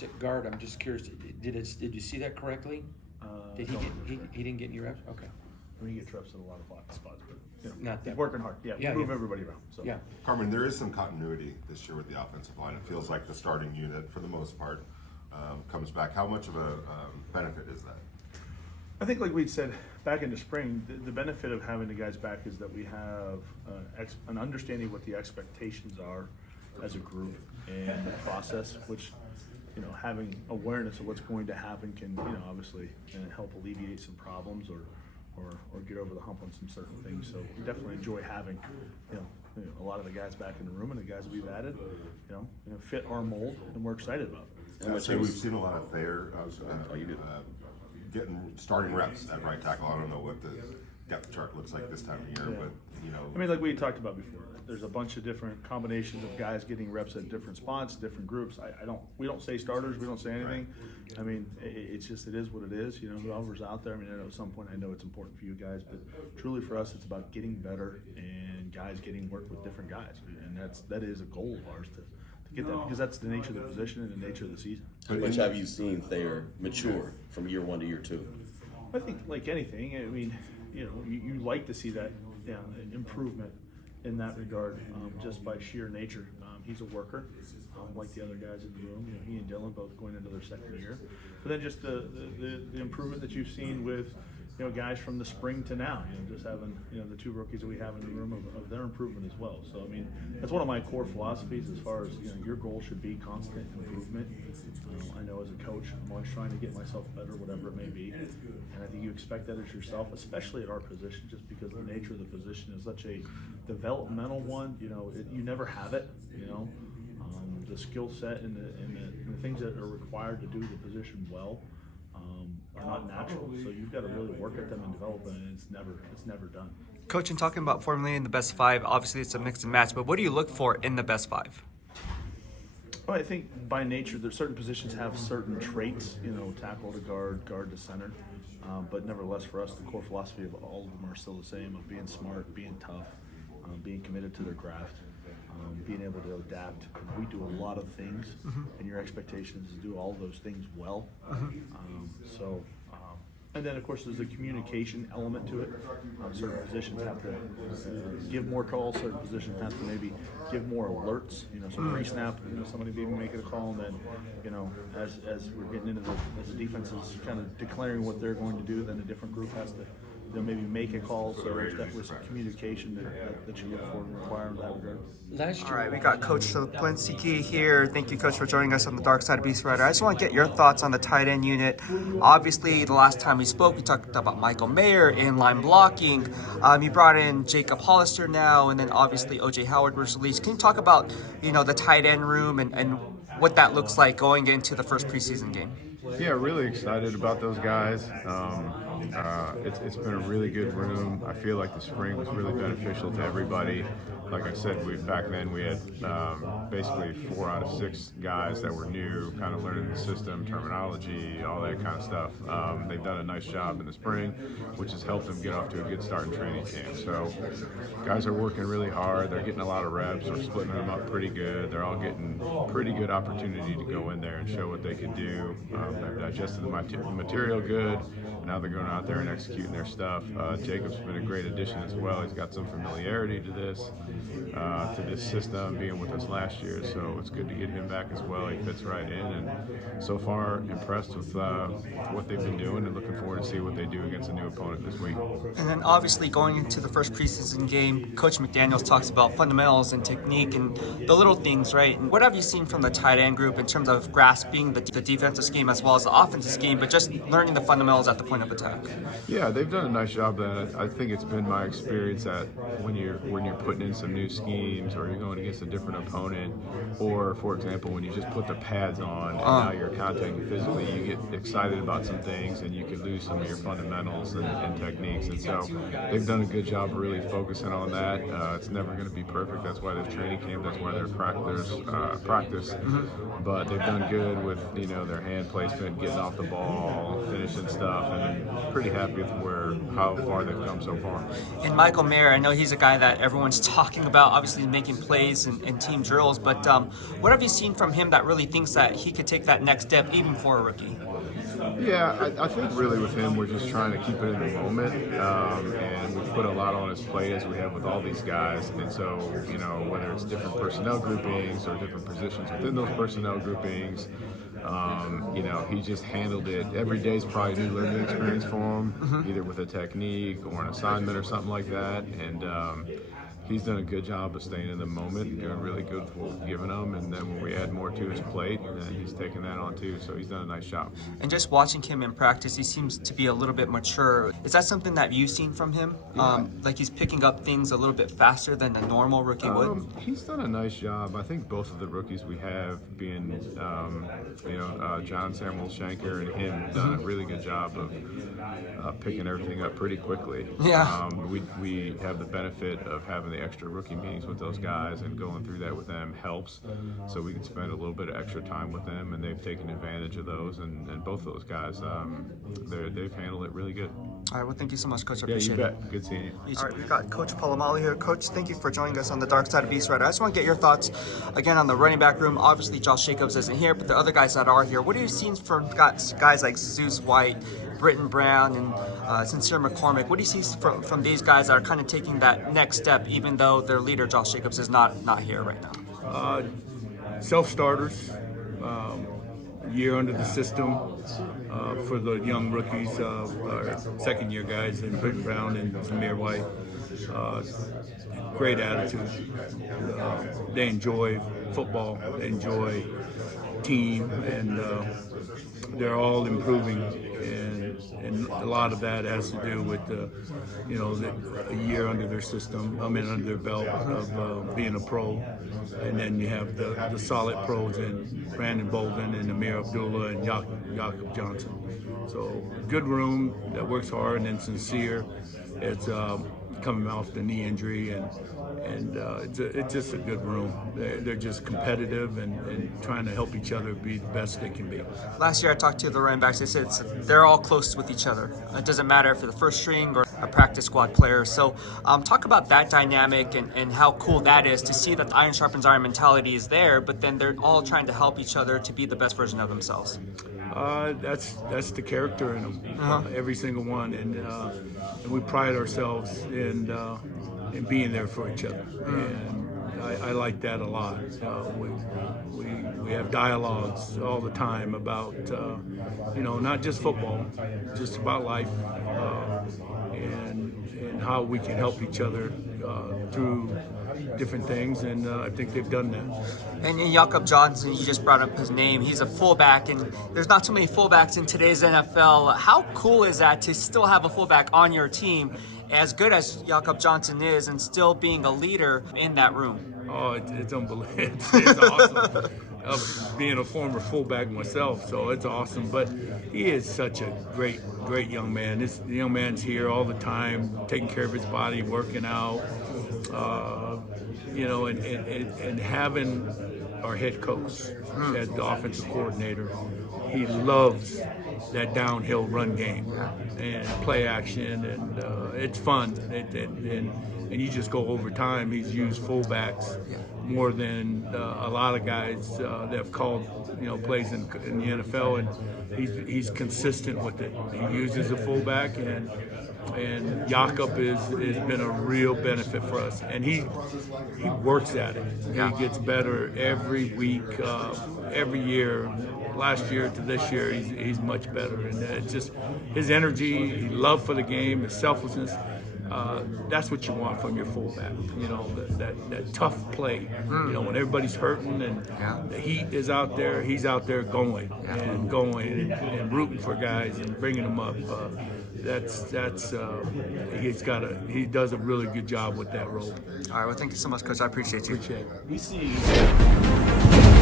reps at guard. I'm just curious. Did you see that correctly? Did he didn't get any reps? Okay. I mean, he gets reps in a lot of spots, but Not that he's working hard. Yeah, we move everybody around. So. Yeah. Carmen, there is some continuity this year with the offensive line. It feels like the starting unit, for the most part, comes back. How much of a benefit is that? I think, like we said back in the spring, the benefit of having the guys back is that we have an understanding of what the expectations are as a group and the process, which, having awareness of what's going to happen can, obviously help alleviate some problems or get over the hump on some certain things. So we definitely enjoy having, a lot of the guys back in the room and the guys that we've added, fit our mold, and we're excited about it. I'd say we've seen a lot of Thayer getting starting reps at right tackle. I don't know what the depth chart looks like this time of year, but I mean, like we talked about before, there's a bunch of different combinations of guys getting reps at different spots, different groups. We don't say starters, we don't say anything. Right. I mean, it is what it is. Whoever's out there. I mean, I know at some point I know it's important for you guys, but truly for us, it's about getting better and guys getting work with different guys, and that is a goal of ours to get that, because that's the nature of the position and the nature of the season. How much have you seen Thayer mature from year 1 to year 2? I think, like anything, I mean, you like to see that improvement in that regard, just by sheer nature. He's a worker, like the other guys in the room. He and Dylan both going into their second year. But then just the improvement that you've seen with guys from the spring to now. Just having the two rookies that we have in the room of their improvement as well. So I mean, that's one of my core philosophies as far as your goal should be constant improvement. I know as a coach, I'm always trying to get myself better, whatever it may be, and I think you expect that as yourself, especially at our position, just because the nature of the position is such a developmental one. You never have it. The skill set and the things that are required to do the position well are not natural. So you've got to really work at them and develop them, and it's never done. Coach, in talking about formulating the best five, obviously it's a mix and match, but what do you look for in the best five? Well, I think by nature, there's certain positions have certain traits, tackle to guard, guard to center. But nevertheless, for us, the core philosophy of all of them are still the same, of being smart, being tough, being committed to their craft, being able to adapt. We do a lot of things, and your expectation is to do all those things well. And then, of course, there's a communication element to it. Certain positions have to give more calls. Certain positions have to maybe give more alerts. So pre-snap, somebody maybe making a call, and then, as we're getting into as the defense is kind of declaring what they're going to do, then a different group has to maybe make a call. So there's definitely some communication that you look for and require in that regard. All right, we got Coach Saplinski here. Thank you, Coach, for joining us on the Dark Side of Beastwriter. I just want to get your thoughts on the tight end unit. Obviously, the last time we spoke, we talked about Michael Mayer, inline blocking. You brought in Jakob Hollister now, and then obviously O.J. Howard was released. Can you talk about, the tight end room and what that looks like going into the first preseason game? Yeah, really excited about those guys. It's been a really good room. I feel like the spring was really beneficial to everybody. Like I said, back then we had basically 4 out of 6 guys that were new, kind of learning the system, terminology, all that kind of stuff. They've done a nice job in the spring, which has helped them get off to a good start in training camp. So guys are working really hard. They're getting a lot of reps. We're splitting them up pretty good. They're all getting pretty good opportunity to go in there and show what they can do. They've digested the material good. Now they're going out there and executing their stuff. Jakob's been a great addition as well. He's got some familiarity to this system, being with us last year, so it's good to get him back as well. He fits right in, and so far impressed with what they've been doing, and looking forward to see what they do against a new opponent this week. And then obviously going into the first preseason game, Coach McDaniels talks about fundamentals and technique and the little things, right? And what have you seen from the tight end group in terms of grasping the defensive scheme as well as the offensive scheme, but just learning the fundamentals at the point of attack? Yeah, they've done a nice job of that. I think it's been my experience that when you're putting in some new schemes, or you're going against a different opponent, or for example when you just put the pads on and now you're contacting physically, you get excited about some things and you can lose some of your fundamentals and techniques. And so they've done a good job of really focusing on that. It's never going to be perfect. That's why there's training camp. That's why there's practice. But they've done good with their hand placement, getting off the ball, finishing stuff, and pretty happy with how far they've come so far. And Michael Mayer, I know he's a guy that everyone's talking about, obviously making plays and team drills, but what have you seen from him that really thinks that he could take that next step even for a rookie? Yeah, I think really with him, we're just trying to keep it in the moment, and we put a lot on his plate as we have with all these guys. And so, you know, whether it's different personnel groupings or different positions within those personnel groupings, you know, he just handled it. Every day's probably a new learning experience for him, either with a technique or an assignment or something like that. And he's done a good job of staying in the moment, doing really good with what we've given him. And then when we add more to his plate, then he's taking that on too. So he's done a nice job. And just watching him in practice, he seems to be a little bit mature. Is that something that you've seen from him? Like he's picking up things a little bit faster than a normal rookie would? He's done a nice job. I think both of the rookies we have, being John Samuel Shanker and him, done a really good job of picking everything up pretty quickly. Yeah. We have the benefit of having the extra rookie meetings with those guys, and going through that with them helps. So we can spend a little bit of extra time with them, and they've taken advantage of those. And both of those guys, they've handled it really good. All right, well, thank you so much, Coach. I Yeah, appreciate you it. bet. Good seeing you. All right, we've got Coach Polamalu here. Coach, thank you for joining us on the Dark Side of Beastwriter. I just want to get your thoughts again on the running back room. Obviously, Josh Jacobs isn't here, but the other guys that are here, what are you seeing from guys like Zeus White, Britton Brown, and Sincere McCormick? What do you see from these guys that are kind of taking that next step, even though their leader, Josh Jacobs, is not here right now? Self-starters, year under the system for the young rookies, our second-year guys, and Britton Brown and Zamir White. Great attitude. They enjoy football. They enjoy team, and they're all improving. And a lot of that has to do with a year under their system. Under their belt of being a pro. And then you have the solid pros in Brandon Bolden and Amir Abdullah and Jakob Johnson. So good room that works hard, and then Sincere. It's coming off the knee injury, and it's just a good room. They're just competitive and trying to help each other be the best they can be. Last year I talked to the running backs. They said they're all close with each other. It doesn't matter if they're the first string or a practice squad player. So talk about that dynamic and how cool that is to see that the iron sharpens iron mentality is there, but then they're all trying to help each other to be the best version of themselves. That's the character in them, every single one, and we pride ourselves in being there for each other, and I like that a lot. We have dialogues all the time about not just football, just about life, and how we can help each other through different things, and I think they've done that. And Jakob Johnson, you just brought up his name. He's a fullback, and there's not too many fullbacks in today's NFL. How cool is that to still have a fullback on your team, as good as Jakob Johnson is, and still being a leader in that room? Oh, it's unbelievable. It's awesome. Being a former fullback myself, so it's awesome. But he is such a great young man. The young man's here all the time, taking care of his body, working out, and having our head coach as the offensive coordinator. He loves that downhill run game and play action, and it's fun. And you just go over time. He's used fullbacks more than a lot of guys that have called plays in the NFL, and he's consistent with it. He uses a fullback, and Jakob has been a real benefit for us, and he works at it. He gets better every week, every year. Last year to this year, he's much better, and it's just his energy, his love for the game, his selflessness. That's what you want from your fullback. That tough play. When everybody's hurting and the heat is out there, he's out there going and rooting for guys and bringing them up. He does a really good job with that role. All right, well, thank you so much, Coach. I appreciate you. Appreciate it.